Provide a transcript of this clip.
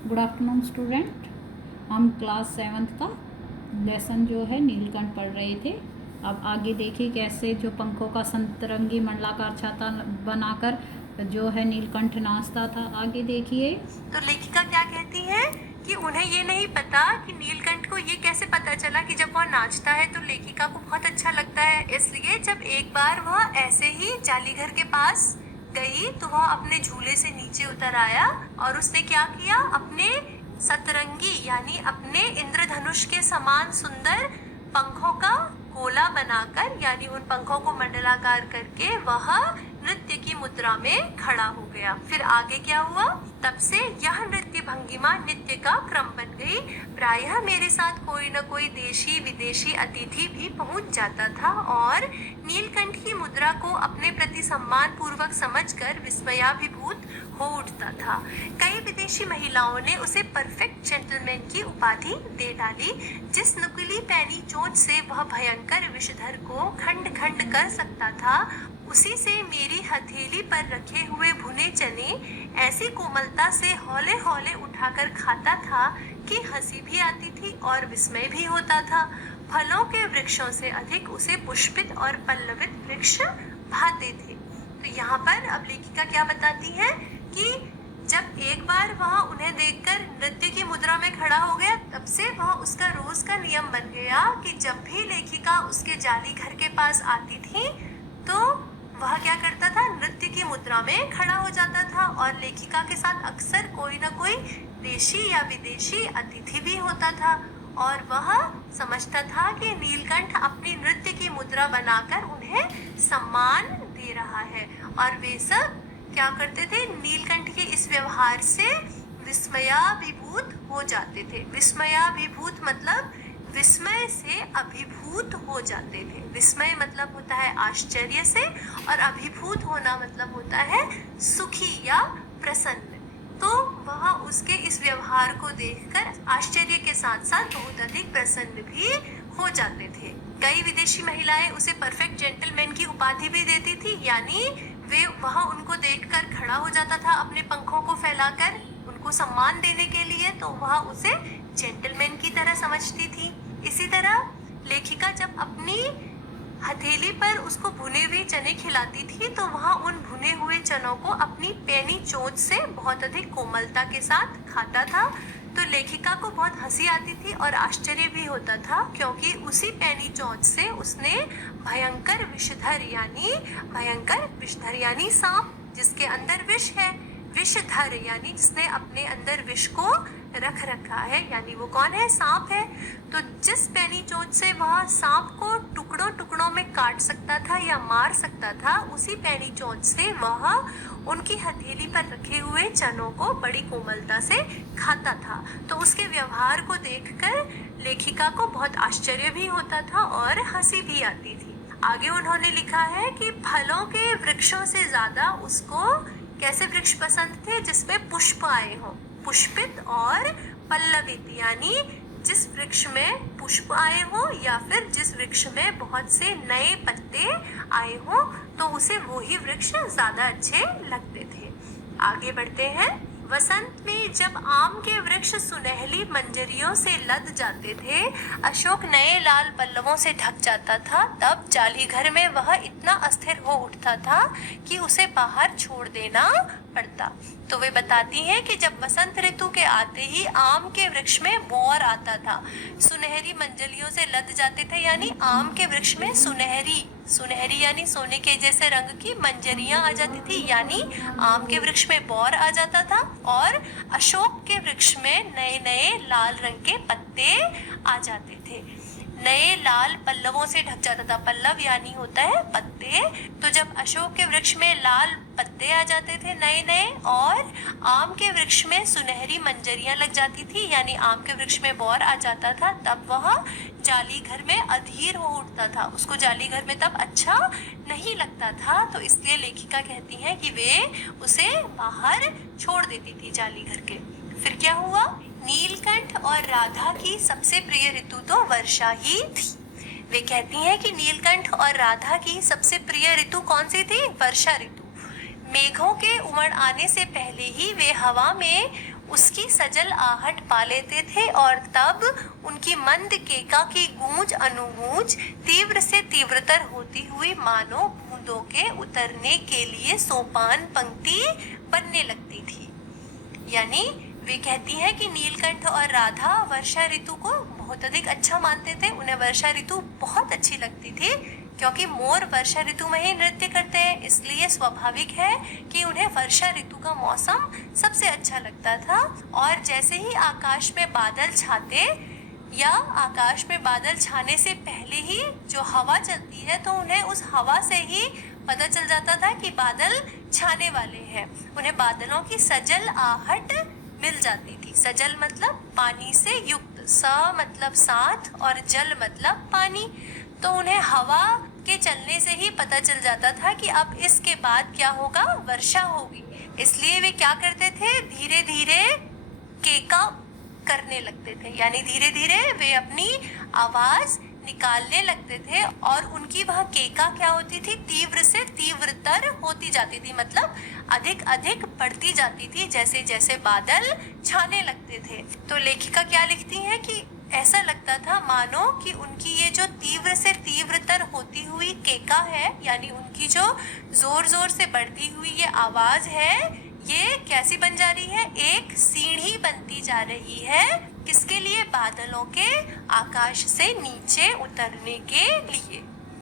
Good afternoon student. हम class 7th का lesson जो है नीलकंठ पढ़ रहे थे। अब आगे देखिए कैसे जो पंखों का संतरंगी मंडलाकार छाता बनाकर जो है नीलकंठ नाचता था। आगे देखिए। तो लेखिका क्या कहती है कि उन्हें ये नहीं पता कि नीलकंठ को ये कैसे पता चला कि जब वह नाचता है तो लेखिका को बहुत अच्छा लगता है। इसलिए जब एक बार वह ऐसे ही जालीघर के पास गई तो वह अपने झूले से नीचे उतर आया और उसने क्या किया, अपने सतरंगी यानी अपने इंद्रधनुष के समान सुंदर पंखों का गोला बनाकर यानी उन पंखों को मंडलाकार करके वह नृत्य की मुद्रा में खड़ा हो गया। फिर आगे क्या हुआ, तब से यह नृत्य भंगिमा नित्य का क्रम बन गई। प्रायः मेरे साथ कोई न कोई देशी विदेशी अतिथि भी पहुंच जाता था और नीलकंठ की मुद्रा को अपने प्रति सम्मान पूर्वक समझकर विस्मयाभिभूत हो उठता था। कई विदेशी महिलाओं ने उसे परफेक्ट जेंटलमैन की उपाधि दे डाली। जिस नुकीली पैनी चोंच से वह भयंकर विषधर को खंड खंड कर सकता था, उसी से मेरी हथेली पर रखे हुए भुने चने ऐसी कोमलता से हौले हौले उठाकर खाता था कि हंसी भी आती थी और विस्मय भी होता था। फलों के वृक्षों से अधिक उसे पुष्पित और पल्लवित वृक्ष भाते थे। तो यहाँ पर अब लेखिका क्या बताती है कि जब एक बार वह उन्हें देखकर नृत्य की मुद्रा में खड़ा हो गया, तब से वह उसका रोज का नियम बन गया कि जब भी लेखिका उसके जाली घर के पास आती थी तो वह क्या करता था, नृत्य की मुद्रा में खड़ा हो जाता था और लेखिका के साथ अक्सर कोई ना कोई देशी या विदेशी अतिथि भी होता था और वह समझता था कि नीलकंठ अपनी नृत्य की मुद्रा बनाकर उन्हें सम्मान दे रहा है। और वे सब क्या करते थे, नीलकंठ के इस व्यवहार से विस्मयाभिभूत हो जाते थे। विस्मयाभिभूत मतलब विस्मय से अभिभूत हो जाते थे। विस्मय मतलब होता है आश्चर्य से और अभिभूत होना मतलब होता है सुखी या प्रसन्न। तो वह उसके इस व्यवहार को देखकर आश्चर्य के साथ साथ बहुत अधिक प्रसन्न भी हो जाते थे। कई विदेशी महिलाएं उसे परफेक्ट जेंटलमैन की उपाधि भी देती थी, यानी वह उनको देखकर खड़ा हो जाता था अपने पंखों को फैलाकर उनको सम्मान देने के लिए, तो वह उसे जेंटलमैन की तरह समझती थी। इसी तरह लेखिका जब अपनी हथेली पर उसको भुने हुए चने खिलाती थी तो वह उन भुने हुए चनों को अपनी पैनी चोंच से बहुत अधिक कोमलता के साथ खाता था। तो लेखिका को बहुत हंसी आती थी और आश्चर्य भी होता था, क्योंकि उसी पैनी चोंच से उसने भयंकर विषधर यानी सांप जिसके अंदर विष है, विषधर यानी जिसने अपने अंदर विष को रख रखा है, यानी वो कौन है, सांप है। तो जिस पैनी चोंच से वह सांप को टुकड़ों टुकड़ों में काट सकता था या मार सकता था, उसी पैनी चोंच से वह उनकी हथेली पर रखे हुए चनों को बड़ी कोमलता से खाता था। तो उसके व्यवहार को देखकर लेखिका को बहुत आश्चर्य भी होता था और हंसी भी आती थी। आगे उन्होंने लिखा है कि फलों के वृक्षों से ज्यादा उसको कैसे वृक्ष पसंद थे, जिसमें पुष्प आए हों, पुष्पित और पल्लवित, यानी जिस वृक्ष में पुष्प आए हो या फिर जिस वृक्ष में बहुत से नए पत्ते आए हो, तो उसे वो ही वृक्ष ज्यादा अच्छे लगते थे। आगे बढ़ते हैं। वसंत में जब आम के वृक्ष सुनहली मंजरियों से लद जाते थे, अशोक नए लाल पल्लवों से ढक जाता था, तब जालीघर में वह इतना अस्थिर हो उठता था कि उसे बाहर छोड़ देना पड़ता। तो वे बताती हैं कि जब वसंत ऋतु के आते ही आम के वृक्ष में बौर आता था, सुनहरी मंजलियों से लद जाते थे, यानी आम के वृक्ष में सुनहरी यानी सोने के जैसे रंग की मंजरियां आ जाती थी, यानी आम के वृक्ष में बौर आ जाता था। और अशोक के वृक्ष में नए नए लाल रंग के पत्ते आ जाते थे, नए लाल पल्लवों से ढक जाता था। पल्लव यानी होता है पत्ते। तो जब अशोक के वृक्ष में लाल पत्ते आ जाते थे नए नए और आम के वृक्ष में सुनहरी मंजरियां लग जाती थी, यानी आम के वृक्ष में बौर आ जाता था, तब वह जाली घर में अधीर हो उठता था। उसको जाली घर में तब अच्छा नहीं लगता था, तो इसलिए लेखिका कहती है कि वे उसे बाहर छोड़ देती थी जाली घर के। फिर क्या हुआ, नीलकंठ और राधा की सबसे प्रिय ऋतु तो वर्षा ही थी। वे कहती हैं कि नीलकंठ और राधा की सबसे प्रिय ऋतु कौन सी थी, वर्षा ऋतु। मेघों के उमड़ आने से पहले ही वे हवा में उसकी सजल आहट पा लेते थे और तब उनकी मंद केका की गूंज अनुगूंज तीव्र से तीव्रतर होती हुई मानो बूंदों के उतरने के लिए सोपान पंक्ति बनने लगती थी। यानी वे कहती हैं कि नीलकंठ और राधा वर्षा ऋतु को बहुत अधिक अच्छा मानते थे। उन्हें वर्षा ऋतु बहुत अच्छी लगती थी क्योंकि मोर वर्षा ऋतु में ही नृत्य करते हैं, इसलिए स्वाभाविक है कि उन्हें वर्षा ऋतु का मौसम सबसे अच्छा लगता था। और जैसे ही आकाश में बादल छाते या आकाश में बादल छाने से पहले ही जो हवा चलती है तो उन्हें उस हवा से ही पता चल जाता था कि बादल छाने वाले हैं। उन्हें बादलों की सजल आहट मिल जाती थी। सजल मतलब पानी से युक्त, स मतलब साथ और जल मतलब पानी। तो उन्हें हवा के चलने से ही पता चल जाता था कि अब इसके बाद क्या होगा, वर्षा होगी। इसलिए वे क्या करते थे, धीरे धीरे केका करने लगते थे, यानी धीरे धीरे वे अपनी आवाज निकालने लगते थे और उनकी वह केका क्या होती थी, तीव्र से तीव्रतर होती जाती थी, मतलब अधिक अधिक बढ़ती जाती थी जैसे जैसे बादल छाने लगते थे। तो लेखिका क्या लिखती है कि ऐसा लगता था मानो कि उनकी ये जो तीव्र से तीव्रतर होती हुई केका है, यानी उनकी जो जोर जोर से बढ़ती हुई ये आवाज है, ये कैसी बन जा रही है, एक सीढ़ी बनती जा रही है। किसके लिए, बादलों के आकाश से नीचे उतरने के लिए।